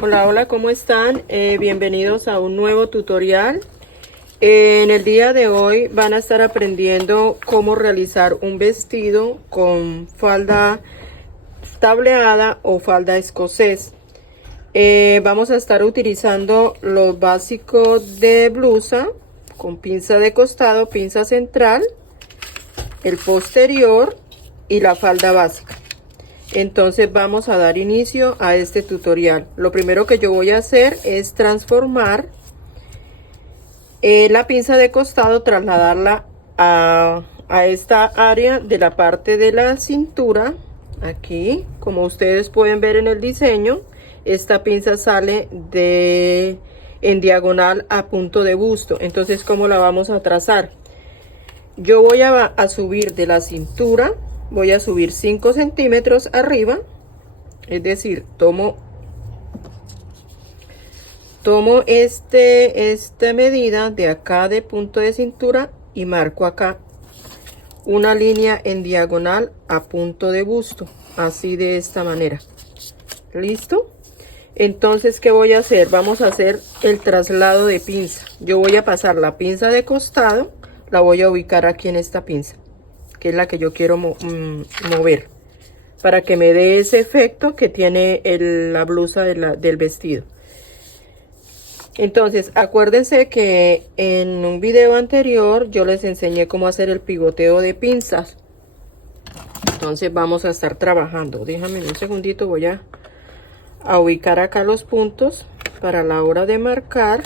Hola, hola, ¿cómo están? Bienvenidos a un nuevo tutorial. En el día de hoy van a estar aprendiendo cómo realizar un vestido con falda tableada o falda escocés. Vamos a estar utilizando los básicos de blusa con pinza de costado, pinza central, el posterior y la falda básica. Entonces vamos a dar inicio a este tutorial. Lo primero que yo voy a hacer es transformar la pinza de costado, trasladarla a esta área de la parte de la cintura. Aquí, como ustedes pueden ver en el diseño, esta pinza sale en diagonal a punto de busto. Entonces, ¿cómo la vamos a trazar? Yo voy a subir de la cintura, voy a subir 5 centímetros arriba, es decir, tomo esta medida de acá de punto de cintura y marco acá una línea en diagonal a punto de busto, así de esta manera. ¿Listo? Entonces, ¿qué voy a hacer? Vamos a hacer el traslado de pinza. Yo voy a pasar la pinza de costado, la voy a ubicar aquí en esta pinza, que es la que yo quiero mover, para que me dé ese efecto que tiene la blusa del vestido. Entonces, acuérdense que en un video anterior yo les enseñé cómo hacer el pivoteo de pinzas. Entonces vamos a estar trabajando. Déjame un segundito, voy a ubicar acá los puntos para la hora de marcar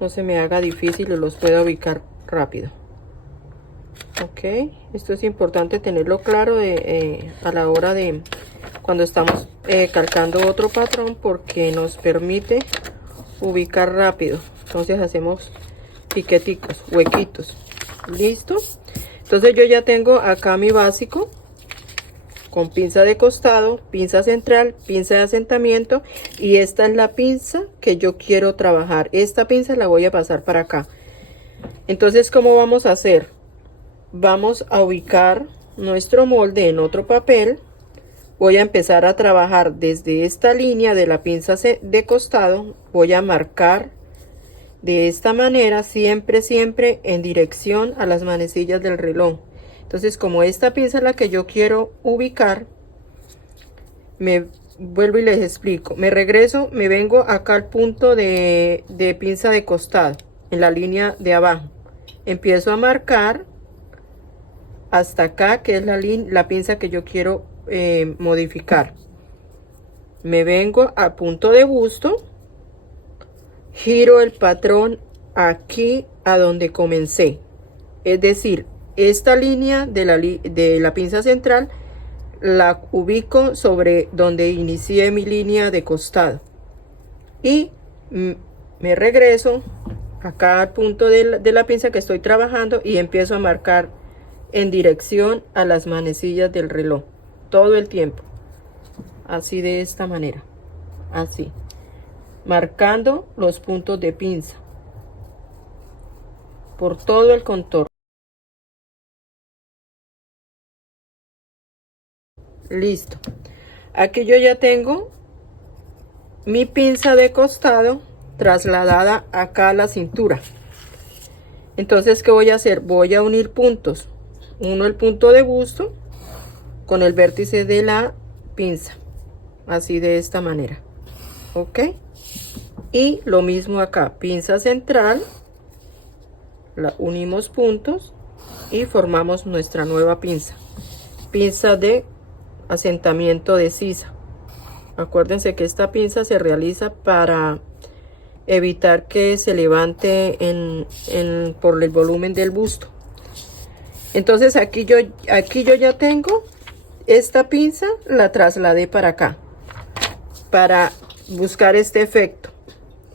no se me haga difícil y los pueda ubicar rápido. Ok, esto es importante tenerlo claro a la hora de cuando estamos calcando otro patrón, porque nos permite ubicar rápido. Entonces hacemos piqueticos, huequitos. Listo. Entonces yo ya tengo acá mi básico con pinza de costado, pinza central, pinza de asentamiento, y esta es la pinza que yo quiero trabajar. Esta pinza la voy a pasar para acá. Entonces, ¿cómo vamos a hacer? Vamos a ubicar nuestro molde en otro papel. Voy a empezar a trabajar desde esta línea de la pinza de costado. Voy a marcar de esta manera, siempre en dirección a las manecillas del reloj. Entonces, como esta pinza es la que yo quiero ubicar, me vuelvo y les explico. Me regreso, me vengo acá al punto de pinza de costado, en la línea de abajo. Empiezo a marcar hasta acá, que es la pinza que yo quiero modificar. Me vengo a punto de busto, giro el patrón aquí a donde comencé, es decir, esta línea de la pinza central la ubico sobre donde inicié mi línea de costado, y me regreso acá al punto de la pinza que estoy trabajando y empiezo a marcar en dirección a las manecillas del reloj todo el tiempo, así de esta manera, así, marcando los puntos de pinza por todo el contorno. Listo. Aquí yo ya tengo mi pinza de costado trasladada acá a la cintura. Entonces, ¿qué voy a hacer? Voy a unir puntos. Uno el punto de busto con el vértice de la pinza, así de esta manera. Ok. Y lo mismo acá, pinza central, la unimos puntos y formamos nuestra nueva pinza. Pinza de asentamiento de sisa. Acuérdense que esta pinza se realiza para evitar que se levante por el volumen del busto. Entonces aquí yo ya tengo esta pinza, la trasladé para acá para buscar este efecto,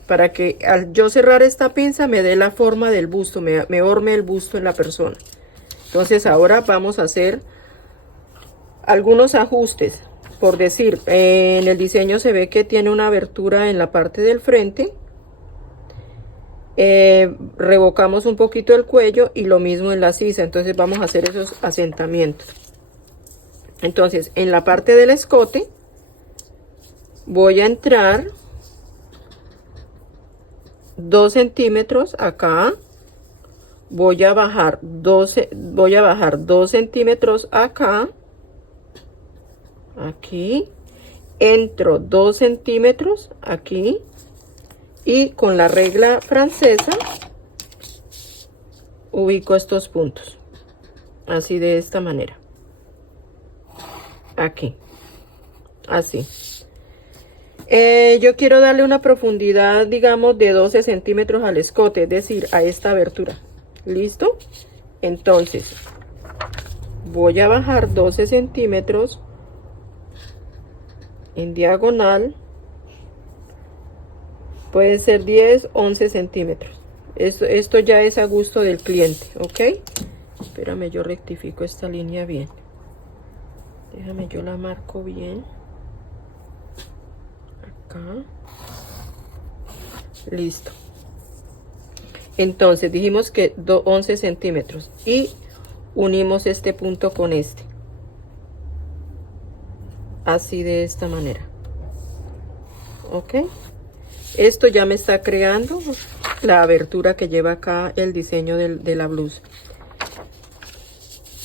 para que al yo cerrar esta pinza me dé la forma del busto, me forme el busto en la persona. Entonces ahora vamos a hacer algunos ajustes. Por decir, en el diseño se ve que tiene una abertura en la parte del frente. Revocamos un poquito el cuello y lo mismo en la sisa. Entonces vamos a hacer esos asentamientos. Entonces, en la parte del escote voy a entrar 2 centímetros acá, voy a bajar 2 centímetros acá, aquí, entro 2 centímetros aquí y con la regla francesa ubico estos puntos, así de esta manera, aquí, así. Yo quiero darle una profundidad, digamos, de 12 centímetros al escote, es decir, a esta abertura. ¿Listo? Entonces, voy a bajar 12 centímetros en diagonal. Puede ser 10, 11 centímetros. Esto ya es a gusto del cliente, ¿ok? Espérame, yo rectifico esta línea bien. Déjame, yo la marco bien. Acá. Listo. Entonces dijimos que 11 centímetros y unimos este punto con este, así de esta manera. Ok, esto ya me está creando la abertura que lleva acá el diseño de la blusa.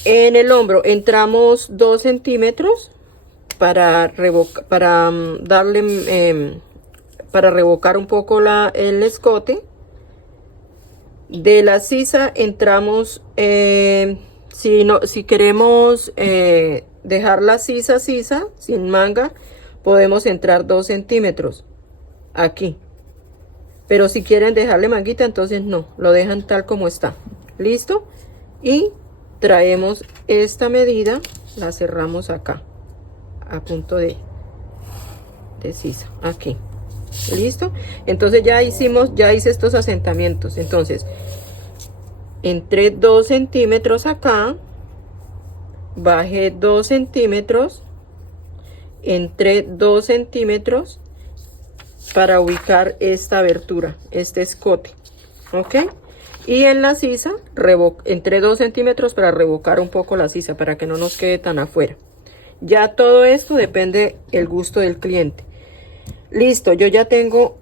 En el hombro entramos 2 centímetros para darle para revocar un poco el escote. De la sisa entramos, si queremos dejar la sisa sin manga, podemos entrar 2 centímetros aquí. Pero si quieren dejarle manguita, entonces no, lo dejan tal como está. ¿Listo? Y traemos esta medida, la cerramos acá, a punto de sisa, aquí. ¿Listo? Entonces ya hice estos asentamientos. Entonces, entré 2 centímetros acá, bajé 2 centímetros, entré 2 centímetros para ubicar esta abertura, este escote, ¿ok? Y en la sisa, entré 2 centímetros para revocar un poco la sisa, para que no nos quede tan afuera. Ya todo esto depende del gusto del cliente. Listo, yo ya tengo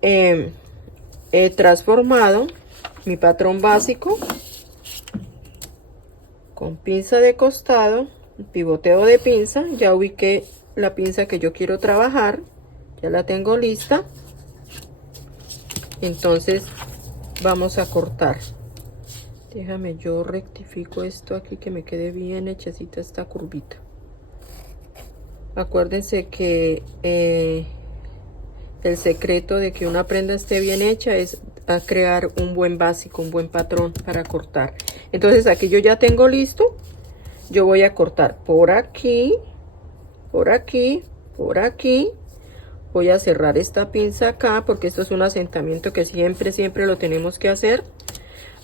transformado mi patrón básico con pinza de costado, pivoteo de pinza. Ya ubiqué la pinza que yo quiero trabajar, ya la tengo lista. Entonces vamos a cortar. Déjame, yo rectifico esto aquí, que me quede bien hechecita esta curvita. Acuérdense que el secreto de que una prenda esté bien hecha es a crear un buen básico, un buen patrón para cortar. Entonces aquí yo ya tengo listo. Yo voy a cortar por aquí, por aquí, por aquí. Voy a cerrar esta pinza acá, porque esto es un asentamiento que siempre lo tenemos que hacer.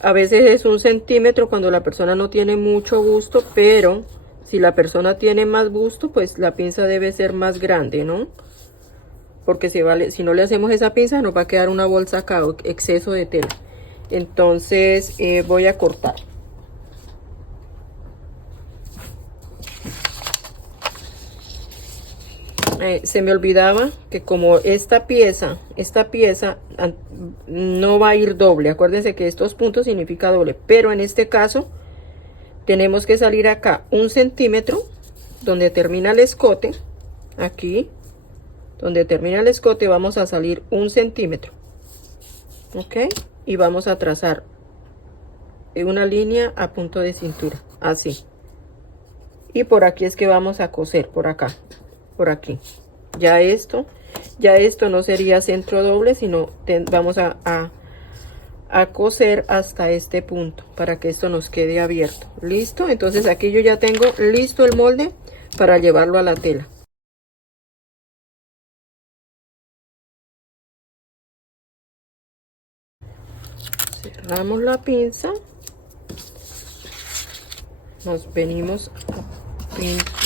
A veces es 1 centímetro cuando la persona no tiene mucho gusto, pero si la persona tiene más gusto, pues la pinza debe ser más grande, ¿no? Porque si no le hacemos esa pinza, nos va a quedar una bolsa acá, exceso de tela. Entonces voy a cortar. Se me olvidaba que como esta pieza no va a ir doble. Acuérdense que estos puntos significa doble, pero en este caso tenemos que salir acá 1 centímetro donde termina el escote. Aquí donde termina el escote vamos a salir 1 centímetro, ok, y vamos a trazar una línea a punto de cintura, así. Y por aquí es que vamos a coser, por acá, por aquí. Ya esto no sería centro doble, sino vamos a coser hasta este punto para que esto nos quede abierto. Listo, entonces aquí yo ya tengo listo el molde para llevarlo a la tela. Cerramos la pinza, nos venimos,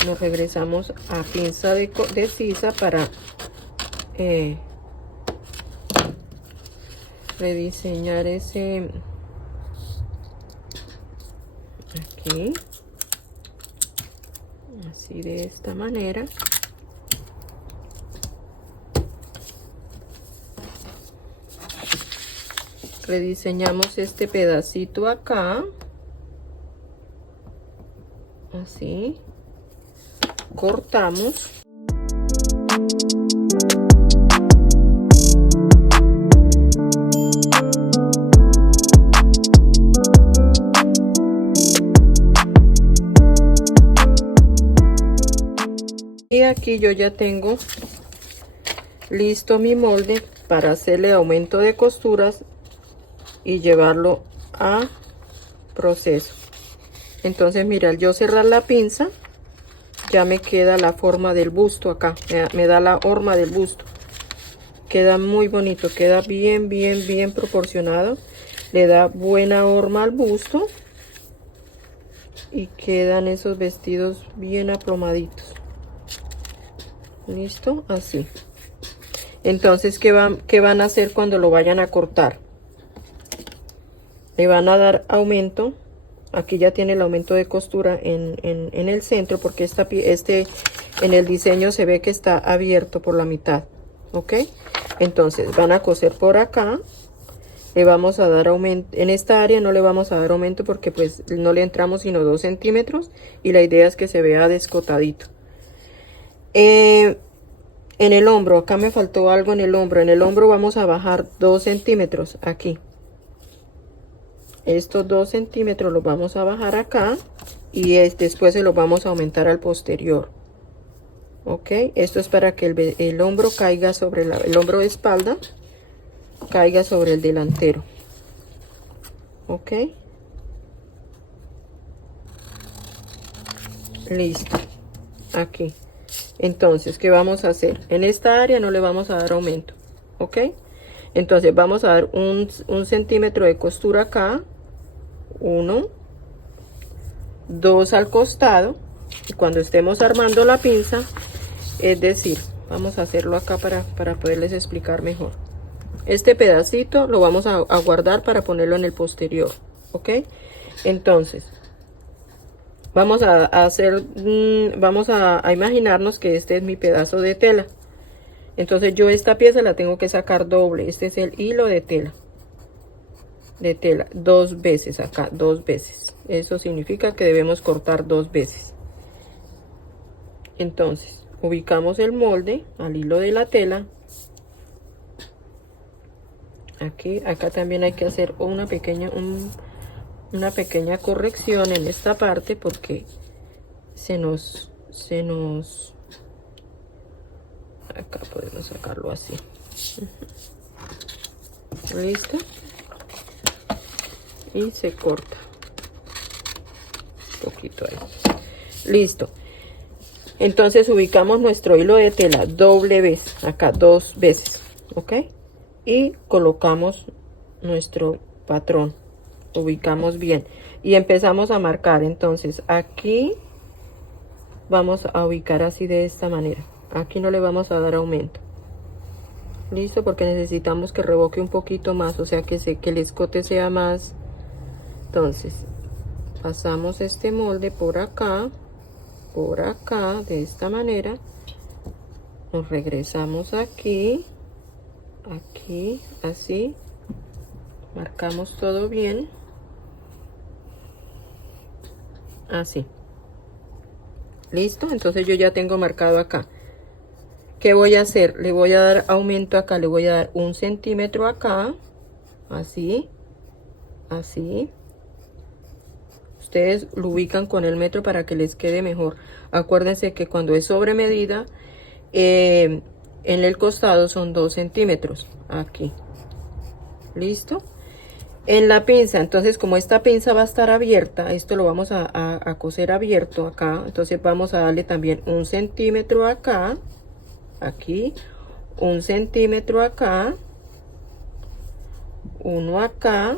nos regresamos a pinza de sisa para rediseñar ese aquí, así de esta manera. rediseñamos este pedacito acá, así, cortamos. Y aquí yo ya tengo listo mi molde para hacerle aumento de costuras y llevarlo a proceso. Entonces mira, al yo cerrar la pinza ya me queda la forma del busto acá, me da la horma del busto, queda muy bonito, queda bien proporcionado, le da buena horma al busto y quedan esos vestidos bien aplomaditos. Listo, así. Entonces, ¿qué van a hacer cuando lo vayan a cortar? Le van a dar aumento. Aquí ya tiene el aumento de costura en el centro, porque en el diseño se ve que está abierto por la mitad. ¿Ok? Entonces, van a coser por acá. Le vamos a dar aumento. En esta área no le vamos a dar aumento porque pues no le entramos sino 2 centímetros. Y la idea es que se vea descotadito. En el hombro, acá me faltó algo en el hombro vamos a bajar 2 centímetros aquí. Estos 2 centímetros los vamos a bajar acá y después se los vamos a aumentar al posterior. Ok, esto es para que el hombro caiga sobre el hombro de espalda, caiga sobre el delantero. Ok, listo, aquí. Entonces, ¿qué vamos a hacer? En esta área no le vamos a dar aumento, ¿ok? Entonces vamos a dar un centímetro de costura acá, 1, 2 al costado, y cuando estemos armando la pinza, es decir, vamos a hacerlo acá para poderles explicar mejor. Este pedacito lo vamos a guardar para ponerlo en el posterior, ¿ok? Entonces, vamos a imaginarnos que este es mi pedazo de tela. Entonces yo esta pieza la tengo que sacar doble. Este es el hilo de tela. 2 veces acá, 2 veces. Eso significa que debemos cortar 2 veces. Entonces, ubicamos el molde al hilo de la tela. Aquí, acá también hay que hacer una pequeña corrección en esta parte porque se nos acá podemos sacarlo así. Listo, y se corta un poquito ahí. Listo. Entonces ubicamos nuestro hilo de tela doble vez acá, 2 veces, ok, y colocamos nuestro patrón, ubicamos bien y empezamos a marcar. Entonces aquí vamos a ubicar así de esta manera. Aquí no le vamos a dar aumento. Listo, porque necesitamos que revoque un poquito más, o sea que el escote sea más. Entonces pasamos este molde por acá, de esta manera. Nos regresamos aquí, así. Marcamos todo bien. Así. Listo, entonces yo ya tengo marcado acá. ¿Qué voy a hacer? Le voy a dar aumento acá, le voy a dar 1 centímetro acá, así, así. Ustedes lo ubican con el metro para que les quede mejor. Acuérdense que cuando es sobre medida, en el costado son 2 centímetros, aquí. ¿Listo? En la pinza, entonces como esta pinza va a estar abierta, esto lo vamos a coser abierto acá, entonces vamos a darle también 1 centímetro acá, aquí, 1 centímetro acá, 1 acá,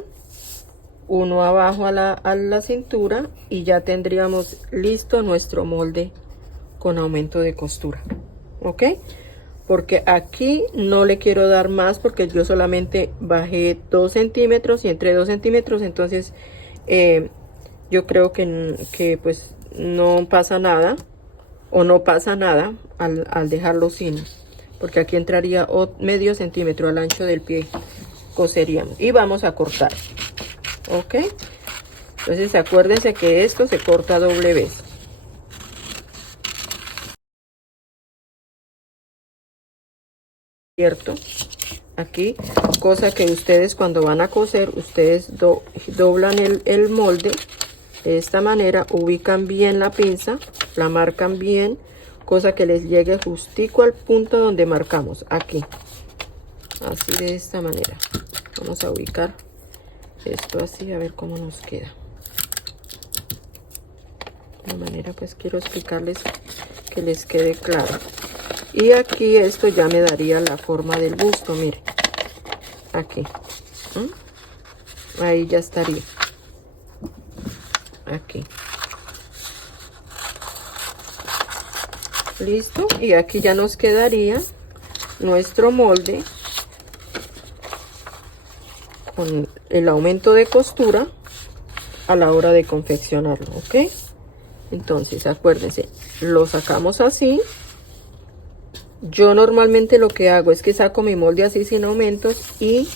1 abajo a la cintura, y ya tendríamos listo nuestro molde con aumento de costura, ¿ok? Porque aquí no le quiero dar más porque yo solamente bajé 2 centímetros y entre 2 centímetros, entonces yo creo que pues no pasa nada, o no pasa nada al dejarlo sin, porque aquí entraría medio centímetro al ancho del pie coseríamos y vamos a cortar. Ok, entonces acuérdense que esto se corta doble vez. Cierto, aquí, cosa que ustedes cuando van a coser, ustedes doblan el molde de esta manera, ubican bien la pinza, la marcan bien, cosa que les llegue justico al punto donde marcamos, aquí, así de esta manera. Vamos a ubicar esto así, a ver cómo nos queda. De manera, pues quiero explicarles que les quede claro. Y aquí esto ya me daría la forma del busto, miren, aquí. Ahí ya estaría. Aquí. Listo, y aquí ya nos quedaría nuestro molde con el aumento de costura a la hora de confeccionarlo, ¿ok? Entonces acuérdense, lo sacamos así. Yo normalmente lo que hago es que saco mi molde así sin aumentos y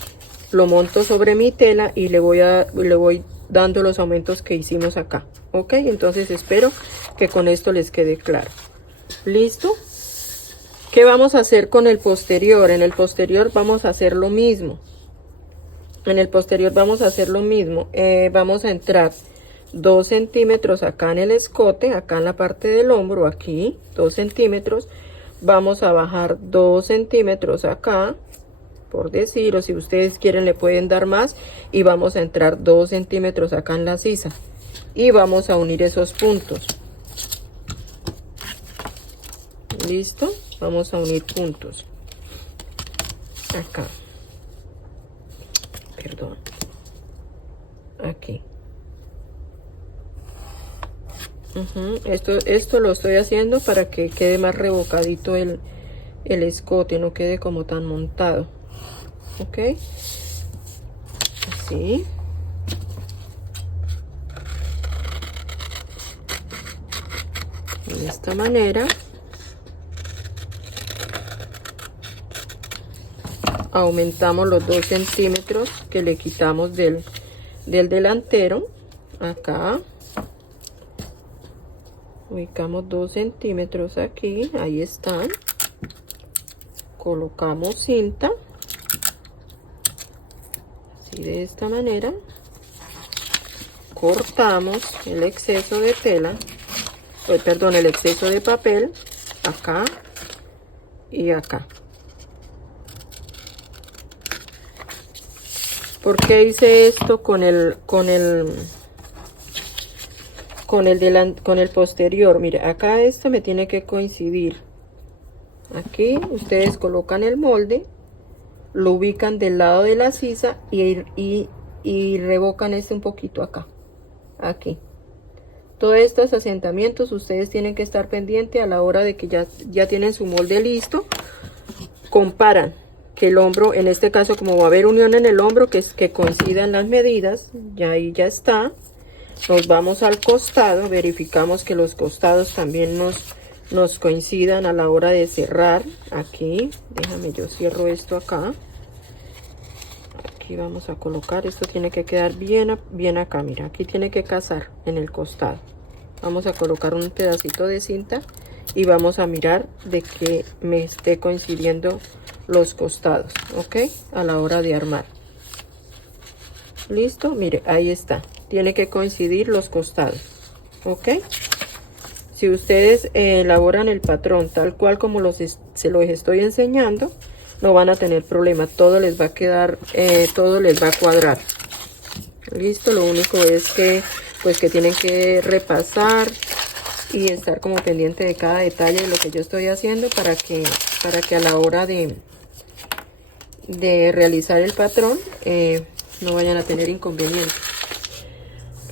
lo monto sobre mi tela y le voy dando los aumentos que hicimos acá, ¿ok? Entonces espero que con esto les quede claro. ¿Listo? ¿Qué vamos a hacer con el posterior? En el posterior vamos a hacer lo mismo. Vamos a entrar 2 centímetros acá en el escote, acá en la parte del hombro, aquí, 2 centímetros. Vamos a bajar 2 centímetros acá, por decir, o si ustedes quieren le pueden dar más. Y vamos a entrar 2 centímetros acá en la sisa. Y vamos a unir esos puntos. ¿Listo? Vamos a unir puntos. Acá. Perdón. Aquí. Esto lo estoy haciendo para que quede más rebocadito el escote, no quede como tan montado. Ok. Así. De esta manera. Aumentamos los 2 centímetros que le quitamos del delantero. Acá. Ubicamos 2 centímetros aquí. Ahí están. Colocamos cinta. Así de esta manera. Cortamos el exceso de tela. Perdón, el exceso de papel. Acá y acá. ¿Por qué hice esto con el posterior? Mire, acá esto me tiene que coincidir. Aquí ustedes colocan el molde, lo ubican del lado de la sisa y revocan este un poquito acá. Aquí. Todos estos asentamientos ustedes tienen que estar pendientes a la hora de que ya tienen su molde listo. Comparan que el hombro, en este caso como va a haber unión en el hombro, que coincidan las medidas, ya ahí ya está. Nos vamos al costado, verificamos que los costados también nos coincidan a la hora de cerrar. Aquí, déjame yo cierro esto acá. Aquí vamos a colocar, esto tiene que quedar bien acá, mira, aquí tiene que casar en el costado. Vamos a colocar un pedacito de cinta y vamos a mirar de que me esté coincidiendo los costados, ok, a la hora de armar. Listo, mire, ahí está, tiene que coincidir los costados, ok. Si ustedes elaboran el patrón tal cual como se los estoy enseñando, no van a tener problema, todo les va a quedar, todo les va a cuadrar. Listo, lo único es que pues que tienen que repasar y estar como pendiente de cada detalle de lo que yo estoy haciendo para que a la hora de realizar el patrón no vayan a tener inconvenientes.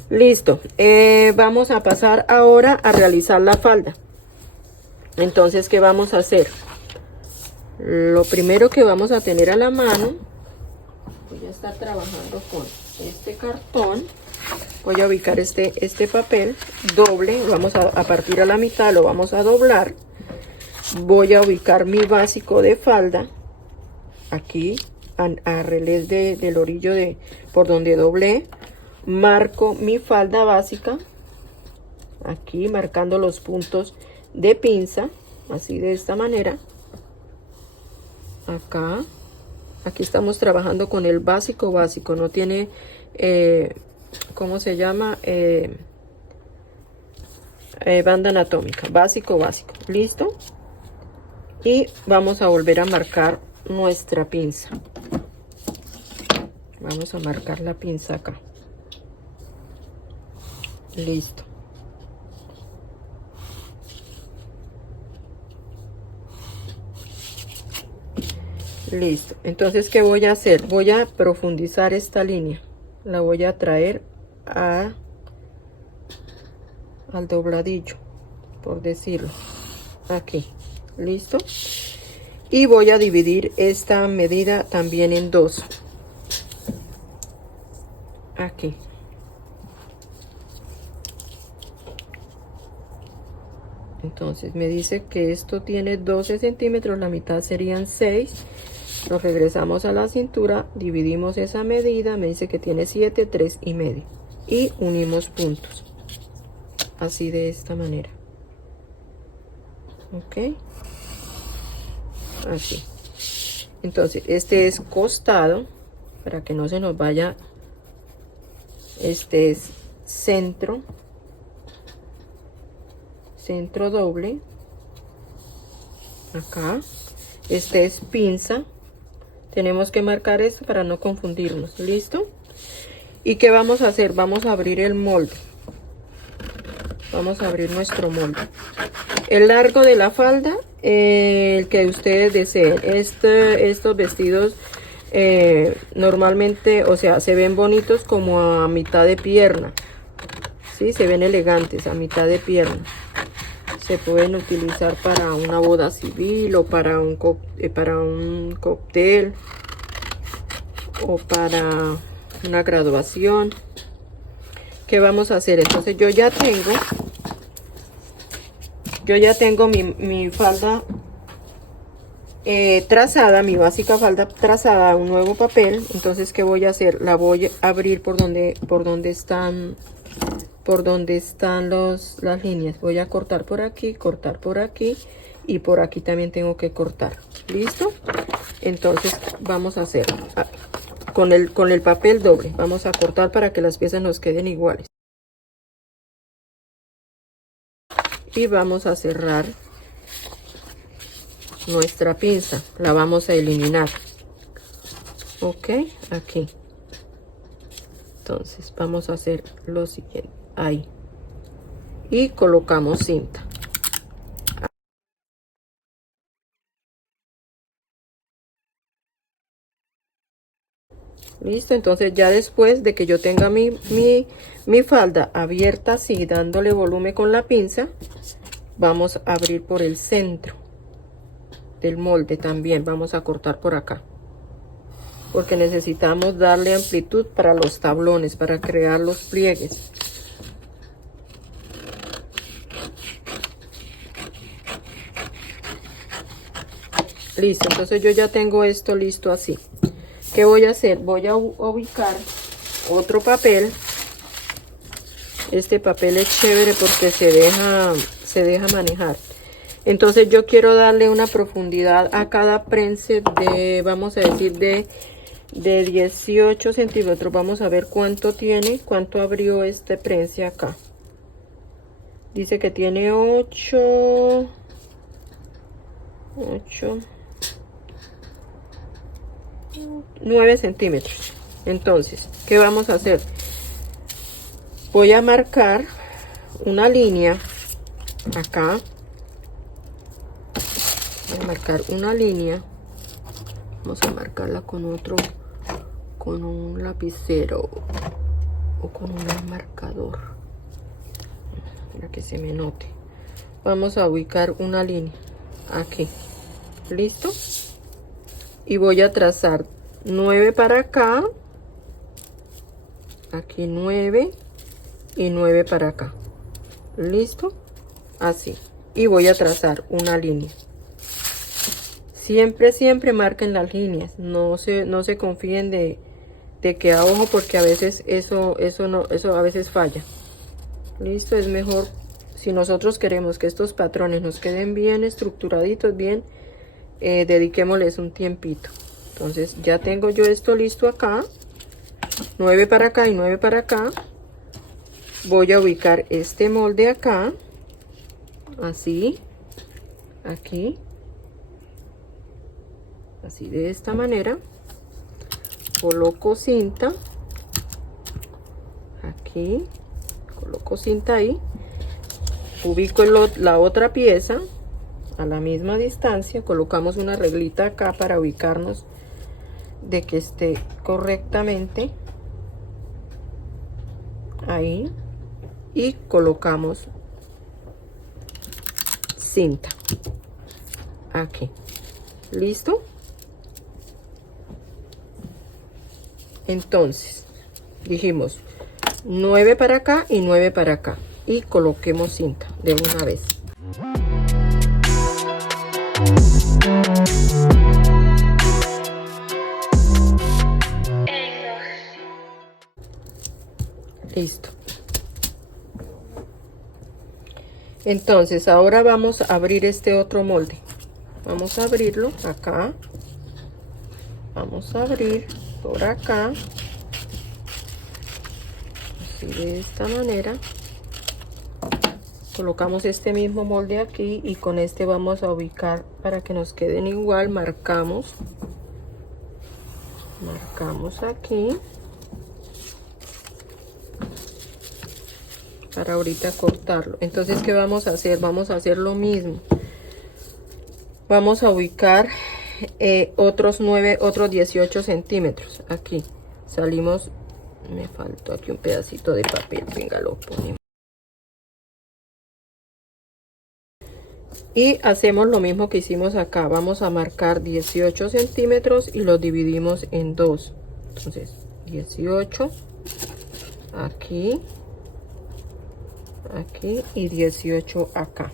Listo, vamos a pasar ahora a realizar la falda. Entonces, ¿qué vamos a hacer? Lo primero que vamos a tener a la mano, voy a estar trabajando con este cartón. Voy a ubicar este papel doble, vamos a partir a la mitad, lo vamos a doblar. Voy a ubicar mi básico de falda aquí a relés del orillo por donde doblé, marco mi falda básica, aquí marcando los puntos de pinza, así de esta manera. Acá, aquí estamos trabajando con el básico, no tiene, ¿cómo se llama? Banda anatómica, básico, listo. Y vamos a volver a marcar nuestra pinza. Vamos a marcar la pinza acá. Listo. Listo. Entonces, ¿qué voy a hacer? Voy a profundizar esta línea. La voy a traer al dobladillo, por decirlo. Aquí. Listo. Y voy a dividir esta medida también en dos. Aquí. Entonces me dice que esto tiene 12 centímetros, la mitad serían 6. Lo regresamos a la cintura, dividimos esa medida, me dice que tiene 7, 3 y medio. Y unimos puntos. Así de esta manera. Ok. Así. Entonces este es costado, para que no se nos vaya. Este es centro doble, acá. Este es pinza, tenemos que marcar esto para no confundirnos. Listo. ¿Y qué vamos a hacer? Vamos a abrir el molde, vamos a abrir nuestro molde. El largo de la falda, el que ustedes deseen. Estos vestidos normalmente, o sea, se ven bonitos como a mitad de pierna. ¿Sí? Se ven elegantes a mitad de pierna. Se pueden utilizar para una boda civil o para un cóctel o para una graduación. ¿Qué vamos a hacer? Entonces yo ya tengo mi falda trazada, mi básica falda trazada, un nuevo papel. Entonces, ¿qué voy a hacer? La voy a abrir por donde están las líneas. Voy a cortar por aquí y por aquí también tengo que cortar. ¿Listo? Entonces vamos a hacer con el papel doble, vamos a cortar para que las piezas nos queden iguales. Y vamos a cerrar nuestra pinza, la vamos a eliminar. Ok, aquí. Entonces vamos a hacer lo siguiente, ahí, y colocamos cinta. Listo. Entonces ya después de que yo tenga mi falda abierta así, dándole volumen con la pinza, vamos a abrir por el centro del molde. También vamos a cortar por acá, porque necesitamos darle amplitud para los tablones, para crear los pliegues. Listo. Entonces yo ya tengo esto listo así. ¿Qué voy a hacer? Voy a ubicar otro papel. Este papel es chévere porque se deja manejar. Entonces yo quiero darle una profundidad a cada prense de, vamos a decir, de 18 centímetros. Vamos a ver cuánto tiene, cuánto abrió este prense acá. Dice que tiene 9 centímetros. Entonces, ¿qué vamos a hacer? Voy a marcar una línea acá. Voy a marcar una línea. Vamos a marcarla con un lapicero o con un marcador para que se me note. Vamos a ubicar una línea aquí. ¿Listo? Y voy a trazar 9 para acá, aquí 9 y 9 para acá. ¿Listo? Así. Y voy a trazar una línea Siempre marquen las líneas. No se confíen de que a ojo, porque a veces eso a veces falla. Listo, es mejor si nosotros queremos que estos patrones nos queden bien estructuraditos, bien, dediquémosles un tiempito. Entonces ya tengo yo esto listo acá. 9 para acá y 9 para acá. Voy a ubicar este molde acá, así, aquí, así, de esta manera. Coloco cinta aquí, coloco cinta ahí, ubico la otra pieza a la misma distancia, colocamos una reglita acá para ubicarnos de que esté correctamente ahí, y colocamos cinta aquí. Listo. Entonces dijimos 9 para acá y 9 para acá, y coloquemos cinta de una vez. Listo. Entonces ahora vamos a abrir este otro molde. Vamos a abrirlo acá. Vamos a abrir por acá. Así, de esta manera. Colocamos este mismo molde aquí y con este vamos a ubicar para que nos queden igual. Marcamos aquí para ahorita cortarlo. Entonces, ¿qué vamos a hacer? Vamos a hacer lo mismo. Vamos a ubicar otros 18 centímetros aquí. Salimos, me faltó aquí un pedacito de papel, venga, lo ponemos. Y hacemos lo mismo que hicimos acá. Vamos a marcar 18 centímetros y los dividimos en dos. Entonces 18 aquí, aquí, y 18 acá.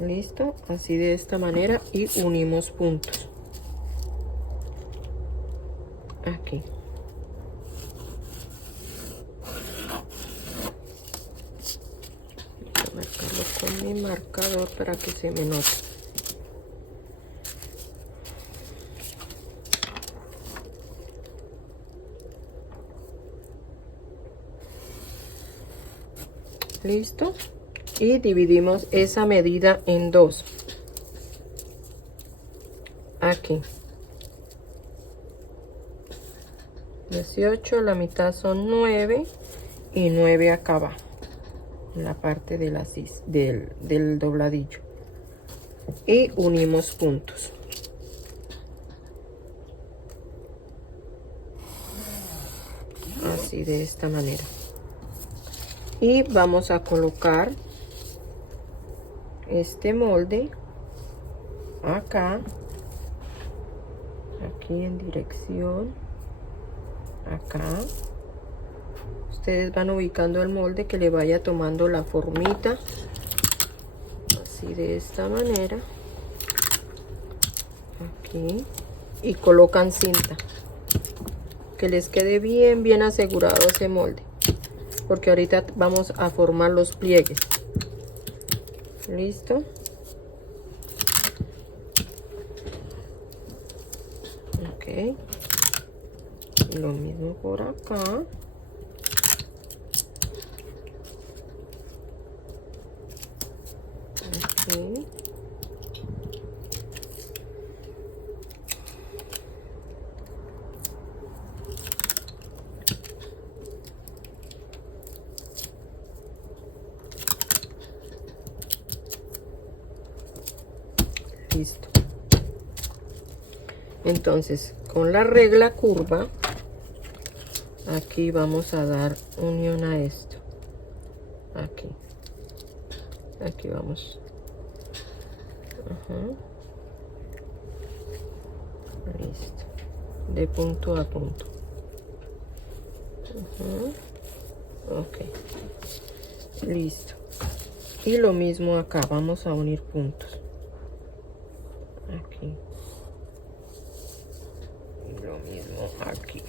Listo, así, de esta manera, y unimos puntos aquí. Voy a marcarlo con mi marcador para que se me note. Listo, y dividimos esa medida en dos aquí. 18, la mitad son 9 y 9 acá abajo en la parte de la del dobladillo, y unimos puntos así, de esta manera. Y vamos a colocar este molde acá, aquí en dirección acá. Ustedes van ubicando el molde que le vaya tomando la formita, así, de esta manera, aquí, y colocan cinta, que les quede bien asegurado ese molde, porque ahorita vamos a formar los pliegues. Listo. Ok, lo mismo por acá. Aquí. Listo. Entonces, con la regla curva, aquí vamos a dar unión a esto. Aquí vamos. Listo. De punto a punto. Ok. Listo. Y lo mismo acá, vamos a unir puntos. Aquí. Y lo mismo aquí.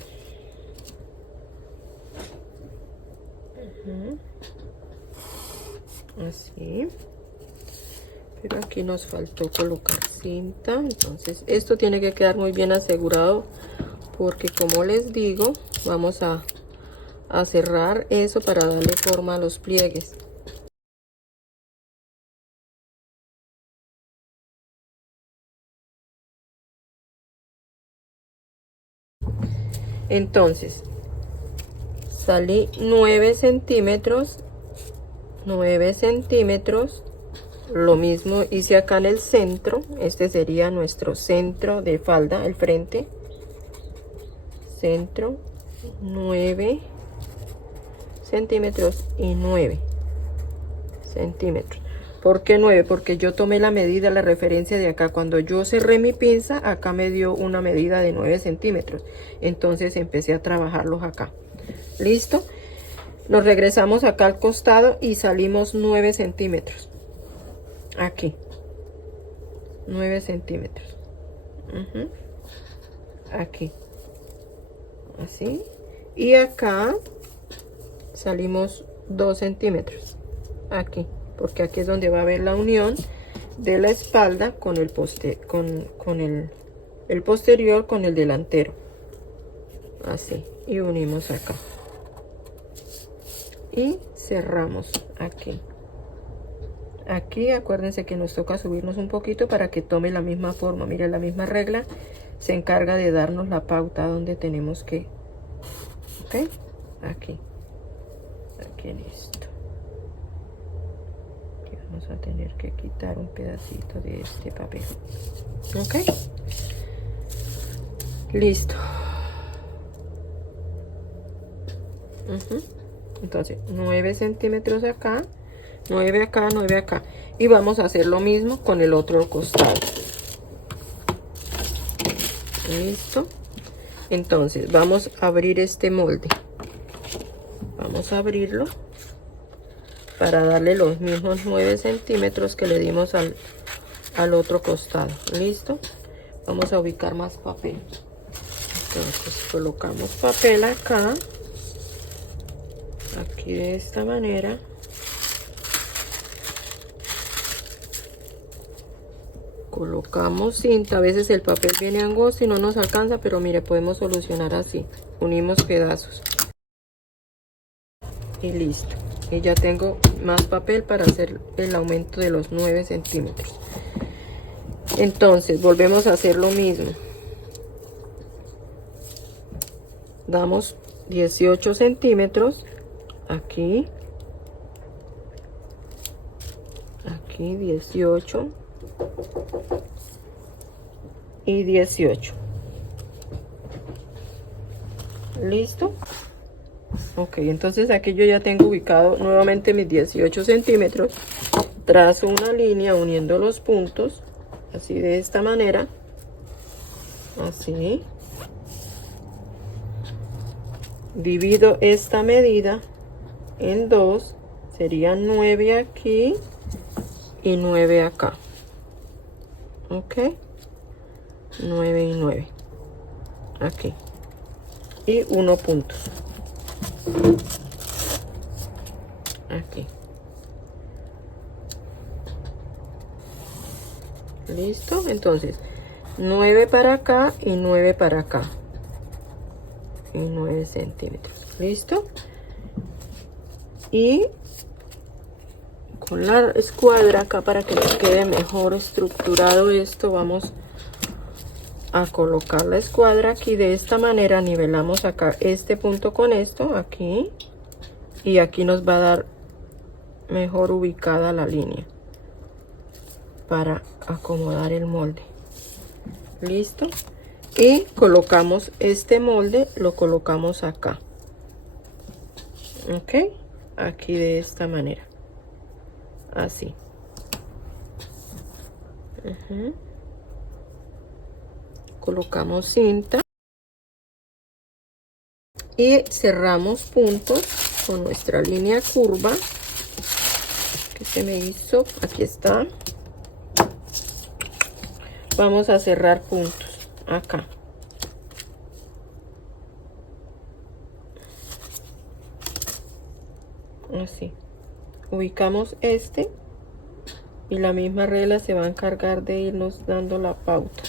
Así. Pero aquí nos faltó colocar cinta. Entonces esto tiene que quedar muy bien asegurado, porque como les digo, vamos a cerrar eso para darle forma a los pliegues. Entonces salí 9 centímetros, 9 centímetros. Lo mismo hice acá en el centro. Este sería nuestro centro de falda, el frente. Centro, 9 centímetros y 9 centímetros. ¿Por qué 9? Porque yo tomé la medida, la referencia de acá. Cuando yo cerré mi pinza, acá me dio una medida de 9 centímetros. Entonces empecé a trabajarlos acá. ¿Listo? Nos regresamos acá al costado y salimos 9 centímetros. Aquí. 9 centímetros. Aquí. Así. Y acá salimos 2 centímetros. Aquí. Porque aquí es donde va a haber la unión de la espalda con el el posterior con el delantero. Así. Y unimos acá. Y cerramos aquí. Aquí acuérdense que nos toca subirnos un poquito para que tome la misma forma. Miren, la misma regla se encarga de darnos la pauta donde tenemos que. ¿Ok? Aquí. Aquí listo. Aquí vamos a tener que quitar un pedacito de este papel. ¿Ok? Listo. Entonces 9 centímetros acá, 9 acá, 9 acá, y vamos a hacer lo mismo con el otro costado. Listo. Entonces vamos a abrir este molde, vamos a abrirlo para darle los mismos 9 centímetros que le dimos al otro costado. Listo. Vamos a ubicar más papel. Entonces colocamos papel acá, aquí de esta manera. Colocamos cinta. A veces el papel viene angosto y no nos alcanza, pero mire, podemos solucionar así. Unimos pedazos y listo. Y ya tengo más papel para hacer el aumento de los 9 centímetros. Entonces volvemos a hacer lo mismo. Damos 18 centímetros aquí, aquí 18 y 18. Listo. Ok, entonces aquí yo ya tengo ubicado nuevamente mis 18 centímetros. Trazo una línea uniendo los puntos, así de esta manera, así. Divido esta medida en dos, serían 9 aquí y 9 acá. Ok, 9 y 9 aquí, y 1 punto aquí. Listo. Entonces 9 para acá y 9 para acá, y 9 centímetros. Listo. Y con la escuadra acá, para que nos quede mejor estructurado esto, vamos a colocar la escuadra aquí de esta manera. Nivelamos acá este punto con esto aquí, y aquí nos va a dar mejor ubicada la línea para acomodar el molde. Listo. Y colocamos este molde, lo colocamos acá. Ok, aquí de esta manera, así. Colocamos cinta y cerramos puntos con nuestra línea curva, que se me hizo, aquí está. Vamos a cerrar puntos acá. Así. Ubicamos este y la misma regla se va a encargar de irnos dando la pauta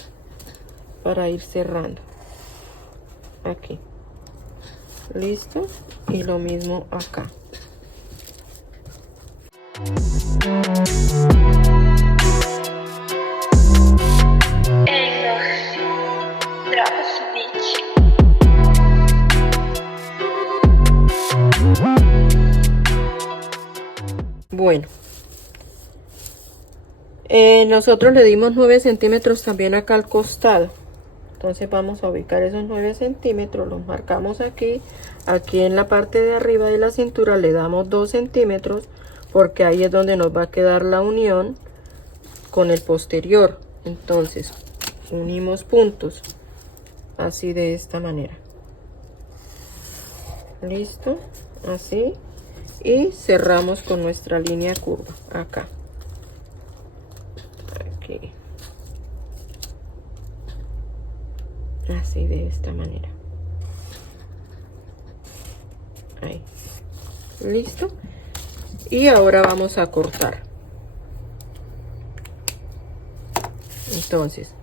para ir cerrando. Aquí. Listo. Y lo mismo acá. Bueno, nosotros le dimos 9 centímetros también acá al costado. Entonces vamos a ubicar esos 9 centímetros, los marcamos aquí. Aquí en la parte de arriba de la cintura le damos 2 centímetros porque ahí es donde nos va a quedar la unión con el posterior. Entonces unimos puntos así, de esta manera. Listo, así. Y cerramos con nuestra línea curva acá. Aquí. Así, de esta manera. Ahí. Listo. Y ahora vamos a cortar. Entonces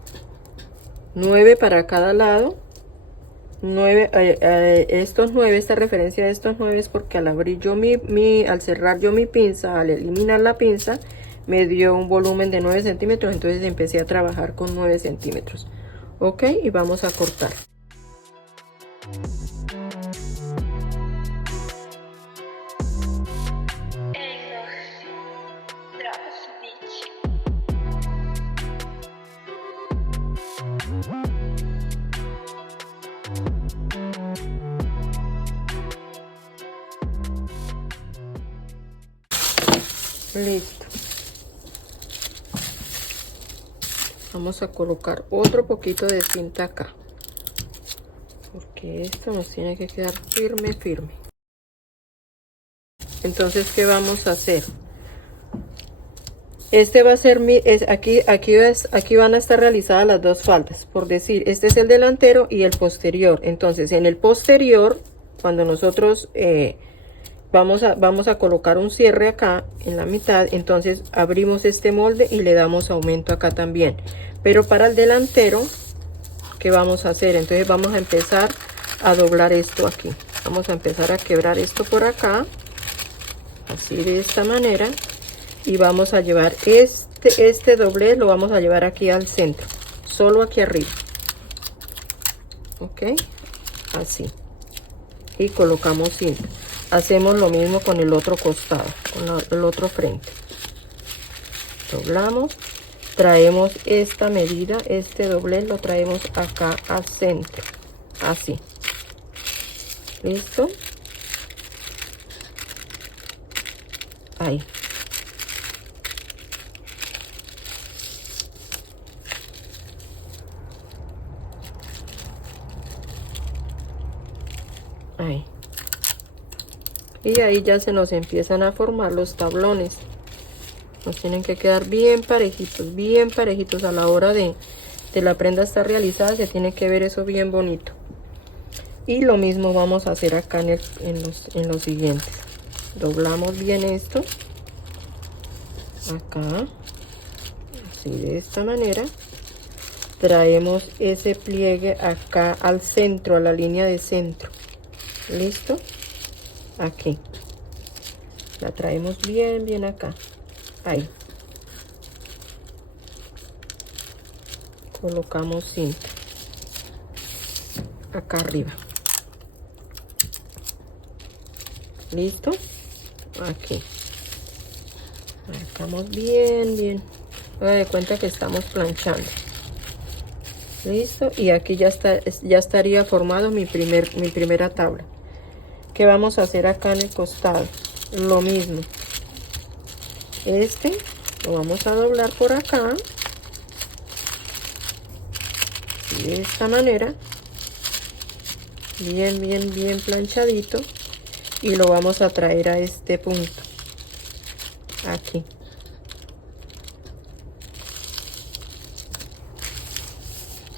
9 para cada lado. 9, estos 9, esta referencia de estos 9 es porque al abrir yo al cerrar yo mi pinza, al eliminar la pinza, me dio un volumen de 9 centímetros. Entonces empecé a trabajar con 9 centímetros. Ok, y vamos a cortar. Listo. Vamos a colocar otro poquito de cinta acá, porque esto nos tiene que quedar firme, firme. Entonces, ¿qué vamos a hacer? Este va a ser aquí van a estar realizadas las dos faldas. Por decir, este es el delantero y el posterior. Entonces, en el posterior, cuando nosotros vamos a colocar un cierre acá en la mitad, entonces abrimos este molde y le damos aumento acá también. Pero para el delantero, ¿qué vamos a hacer? Entonces vamos a empezar a doblar esto aquí. Vamos a empezar a quebrar esto por acá, así, de esta manera. Y vamos a llevar este doblez, lo vamos a llevar aquí al centro, solo aquí arriba. Ok, así. Y colocamos cinta. Hacemos lo mismo con el otro costado, con el otro frente. Doblamos, traemos esta medida, este doblez lo traemos acá al centro, así. ¿Listo? Ahí. Ahí. Y ahí ya se nos empiezan a formar los tablones. Nos tienen que quedar bien parejitos a la hora de la prenda estar realizada. Se tiene que ver eso bien bonito. Y lo mismo vamos a hacer acá en los siguientes. Doblamos bien esto acá, así, de esta manera. Traemos ese pliegue acá al centro, a la línea de centro. Listo. Aquí la traemos bien acá. Ahí colocamos cinta acá arriba. Listo. Aquí marcamos bien. Haga de cuenta que estamos planchando. Listo. Y aquí ya estaría formado mi primera tabla. ¿Qué vamos a hacer acá en el costado? Lo mismo. Este lo vamos a doblar por acá. De esta manera. Bien planchadito. Y lo vamos a traer a este punto. aquí.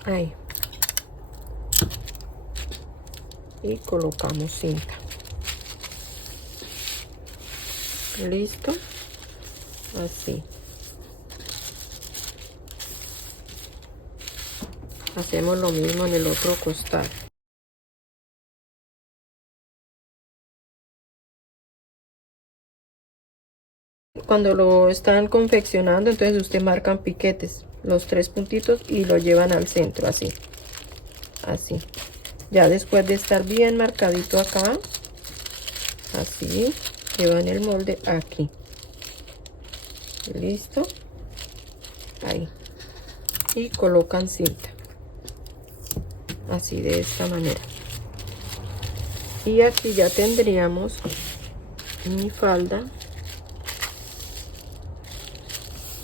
Ahí. Y colocamos cinta. Listo. Así. Hacemos lo mismo en el otro costado. Cuando lo están confeccionando, entonces usted marcan piquetes, los 3 puntitos, y lo llevan al centro, así. Así. Ya después de estar bien marcadito acá, así, llevan el molde aquí. Listo. Ahí. Y colocan cinta. Así, de esta manera. Y aquí ya tendríamos mi falda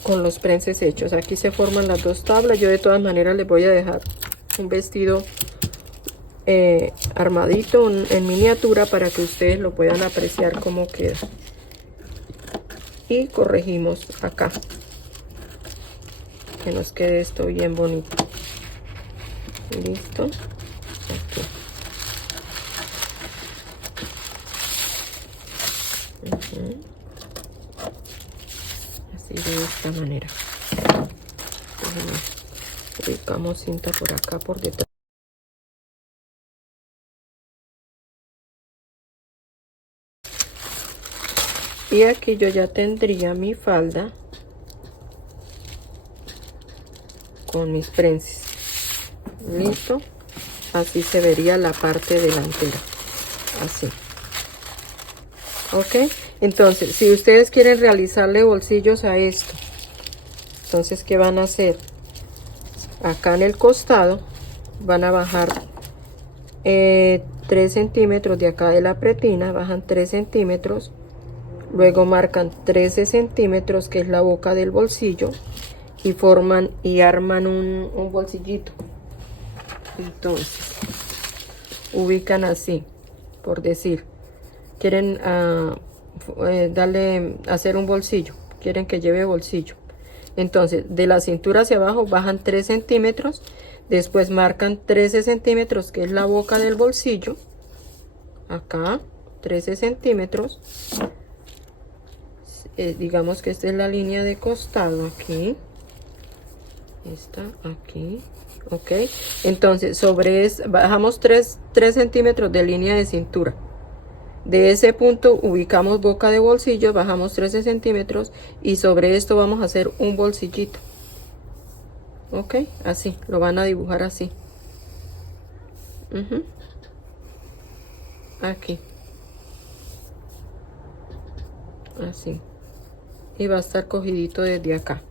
con los prenses hechos. Aquí se forman las dos tablas. Yo de todas maneras les voy a dejar un vestido armadito en miniatura para que ustedes lo puedan apreciar cómo queda. Y corregimos acá, que nos quede esto bien bonito. Listo. Aquí. Así, de esta manera. Ubicamos cinta por acá, por detrás. Y aquí yo ya tendría mi falda con mis prenses. Listo. Así se vería la parte delantera. Así. Ok. Entonces, si ustedes quieren realizarle bolsillos a esto, entonces, ¿qué van a hacer? Acá en el costado van a bajar 3 centímetros de acá de la pretina. Bajan 3 centímetros. Luego marcan 13 centímetros, que es la boca del bolsillo, y forman y arman un bolsillito. Entonces, ubican así, por decir, quieren hacer un bolsillo, quieren que lleve bolsillo. Entonces, de la cintura hacia abajo bajan 3 centímetros, después marcan 13 centímetros, que es la boca del bolsillo. Acá, 13 centímetros. Digamos que esta es la línea de costado aquí. Esta aquí. Ok. Entonces, bajamos 3 centímetros de línea de cintura. De ese punto ubicamos boca de bolsillo, bajamos 13 centímetros y sobre esto vamos a hacer un bolsillito. Ok, así, lo van a dibujar así. Aquí. Así. Y va a estar cogidito desde acá.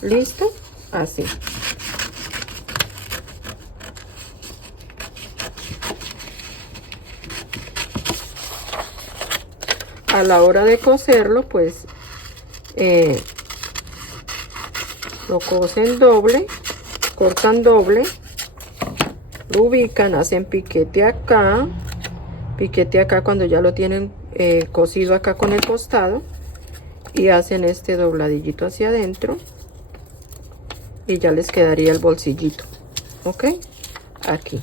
¿Listo? Así. A la hora de coserlo, pues lo cosen doble, cortan doble, lo ubican, hacen piquete acá cuando ya lo tienen cosido acá con el costado, y hacen este dobladillito hacia adentro y ya les quedaría el bolsillito. Ok, aquí,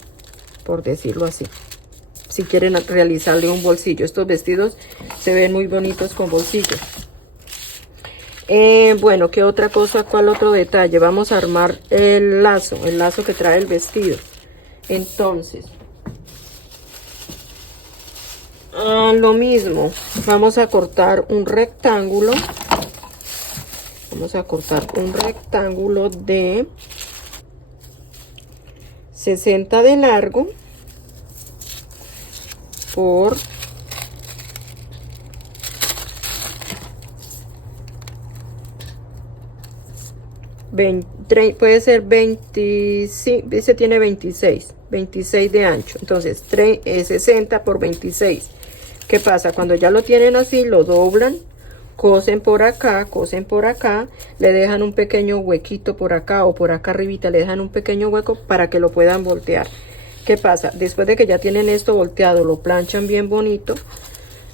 por decirlo así. Si quieren realizarle un bolsillo, estos vestidos se ven muy bonitos con bolsillos. Bueno, ¿qué otra cosa? ¿Cuál otro detalle? Vamos a armar el lazo que trae el vestido. Entonces, lo mismo, vamos a cortar un rectángulo. Vamos a cortar un rectángulo de 60 de largo por 20, puede ser 25, dice tiene 26 de ancho, entonces 60 por 26. ¿Qué pasa? Cuando ya lo tienen así, lo doblan, cosen por acá, le dejan un pequeño huequito por acá o por acá arribita, le dejan un pequeño hueco para que lo puedan voltear. ¿Qué pasa? Después de que ya tienen esto volteado, lo planchan bien bonito,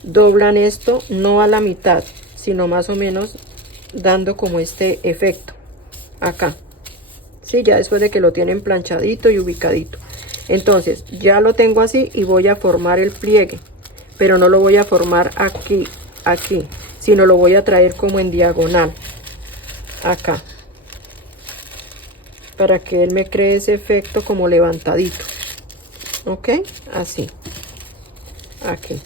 doblan esto no a la mitad, sino más o menos dando como este efecto acá. Sí, ya después de que lo tienen planchadito y ubicadito. Entonces ya lo tengo así y voy a formar el pliegue, pero no lo voy a formar aquí, sino lo voy a traer como en diagonal acá, para que él me cree ese efecto como levantadito. Ok, así, aquí,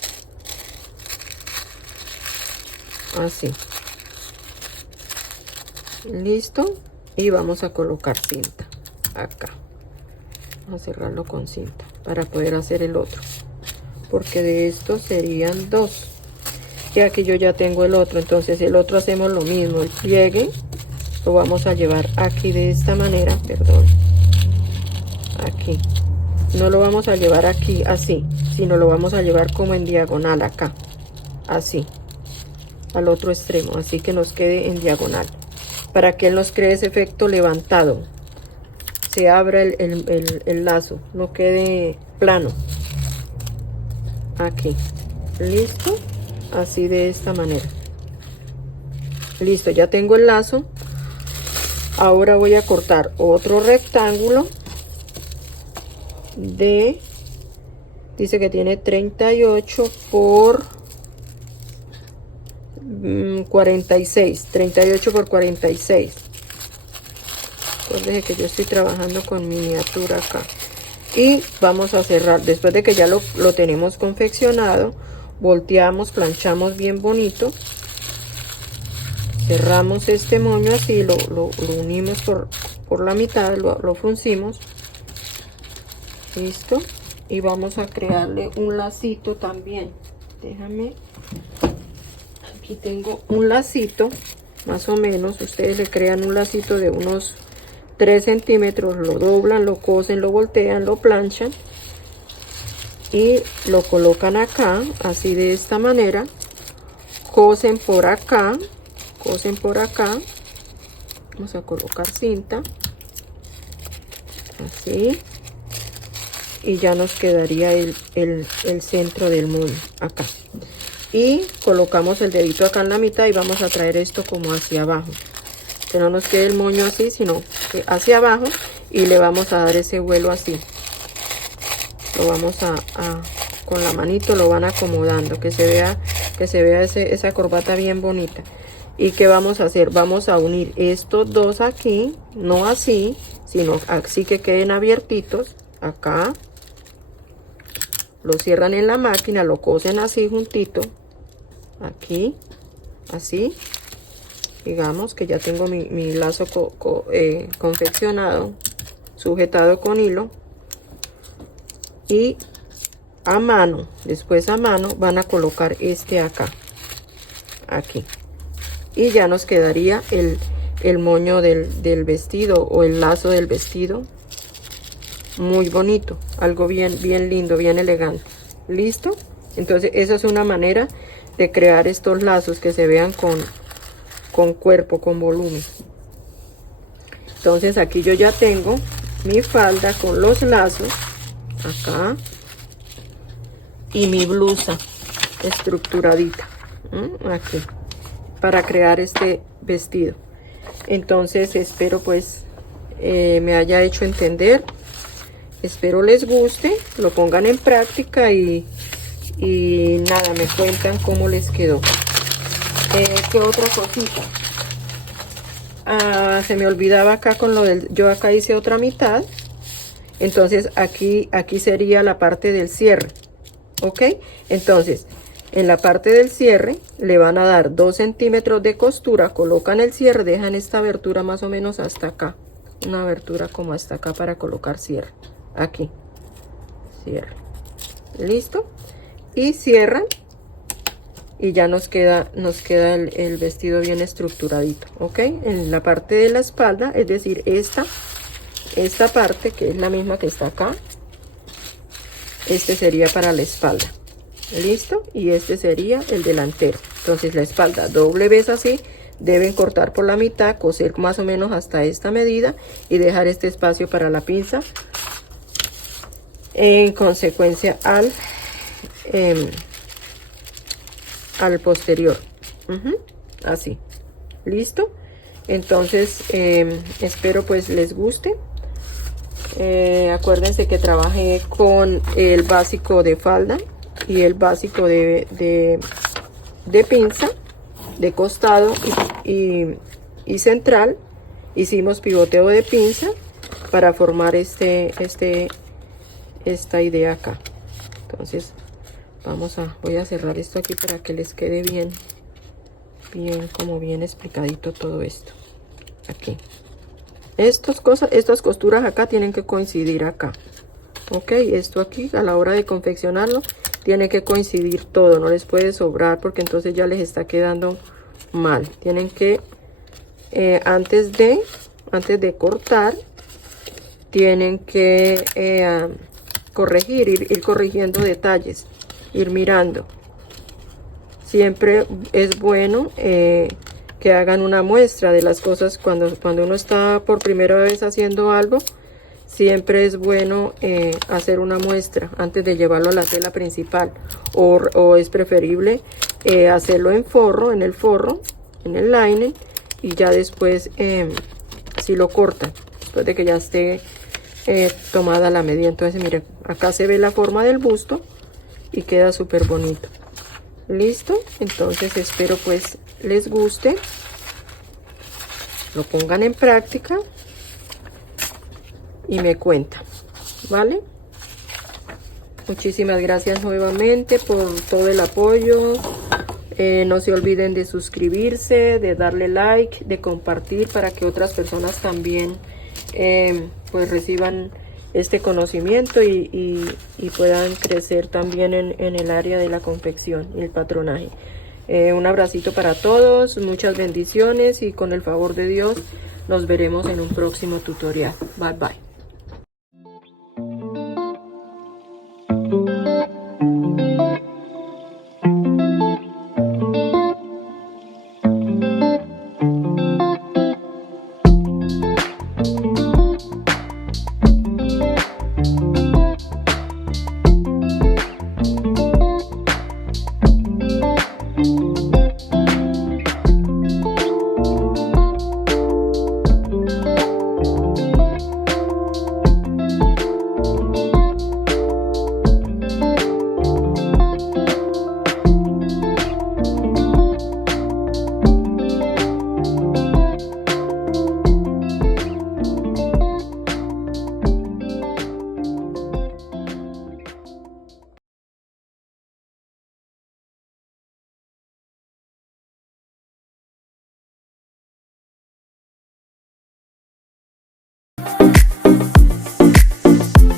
así. Listo, y vamos a colocar cinta acá. Vamos a cerrarlo con cinta para poder hacer el otro, porque de estos serían dos, y aquí yo ya tengo el otro. Entonces el otro hacemos lo mismo, el pliegue lo vamos a llevar aquí de esta manera, perdón, aquí. No lo vamos a llevar aquí así, sino lo vamos a llevar como en diagonal acá, así, al otro extremo, así que nos quede en diagonal, para que él nos cree ese efecto levantado, se abra el lazo, no quede plano. Aquí, listo, así de esta manera. Listo, ya tengo el lazo. Ahora voy a cortar otro rectángulo de, dice que tiene 38 por 46, 38 por 46. Entonces que yo estoy trabajando con miniatura acá, y vamos a cerrar. Después de que ya lo tenemos confeccionado, volteamos, planchamos bien bonito, cerramos este moño así, lo unimos por la mitad, lo fruncimos. Listo, y vamos a crearle un lacito también. Déjame, aquí tengo un lacito, más o menos, ustedes le crean un lacito de unos 3 centímetros, lo doblan, lo cosen, lo voltean, lo planchan y lo colocan acá, así de esta manera. Cosen por acá, cosen por acá. Vamos a colocar cinta, así, y ya nos quedaría el centro del moño acá. Y colocamos el dedito acá en la mitad y vamos a traer esto como hacia abajo, que no nos quede el moño así, sino que hacia abajo, y le vamos a dar ese vuelo así. Lo vamos con la manito lo van acomodando, que se vea esa corbata bien bonita. ¿Y qué vamos a hacer? Vamos a unir estos dos aquí, no así, sino así, que queden abiertitos acá. Lo cierran en la máquina, lo cosen así juntito, aquí, así. Digamos que ya tengo mi lazo confeccionado, sujetado con hilo, y a mano, después a mano van a colocar este acá, aquí, y ya nos quedaría el moño del vestido, o el lazo del vestido, muy bonito, algo bien lindo, bien elegante. Listo. Entonces esa es una manera de crear estos lazos que se vean con cuerpo, con volumen. Entonces aquí yo ya tengo mi falda con los lazos acá, y mi blusa estructuradita aquí, para crear este vestido. Entonces espero pues me haya hecho entender, espero les guste, lo pongan en práctica, y nada, me cuentan cómo les quedó. ¿Qué otra cosita? Se me olvidaba acá con lo del, yo acá hice otra mitad, entonces aquí sería la parte del cierre. Ok, entonces en la parte del cierre le van a dar 2 centímetros de costura, colocan el cierre, dejan esta abertura más o menos hasta acá, una abertura como hasta acá para colocar cierre, aquí, cierre, listo, y cierran, y ya nos queda el vestido bien estructuradito. Ok, en la parte de la espalda, es decir, esta parte que es la misma que está acá, este sería para la espalda, listo, y este sería el delantero. Entonces la espalda doble vez así, deben cortar por la mitad, coser más o menos hasta esta medida y dejar este espacio para la pinza en consecuencia al posterior. así. Listo. Entonces espero pues les guste. Acuérdense que trabajé con el básico de falda y el básico de pinza, de costado y central. Hicimos pivoteo de pinza para formar esta idea acá. Entonces voy a cerrar esto aquí para que les quede bien explicadito todo esto aquí. Estas costuras acá tienen que coincidir acá. Ok, esto aquí a la hora de confeccionarlo tiene que coincidir todo, no les puede sobrar porque entonces ya les está quedando mal. Tienen que antes de cortar tienen que ir corrigiendo detalles, ir mirando. Siempre es bueno que hagan una muestra de las cosas cuando uno está por primera vez haciendo algo. Siempre es bueno hacer una muestra antes de llevarlo a la tela principal, o es preferible hacerlo en el forro, en el lining, y ya después si lo cortan, después de que ya esté tomada la medida. Entonces miren, acá se ve la forma del busto y queda súper bonito. Listo, entonces espero pues les guste, lo pongan en práctica y me cuentan, ¿vale? Muchísimas gracias nuevamente por todo el apoyo. No se olviden de suscribirse, de darle like, de compartir para que otras personas también pues reciban este conocimiento y puedan crecer también en el área de la confección y el patronaje. Un abracito para todos, muchas bendiciones y con el favor de Dios nos veremos en un próximo tutorial. Bye bye.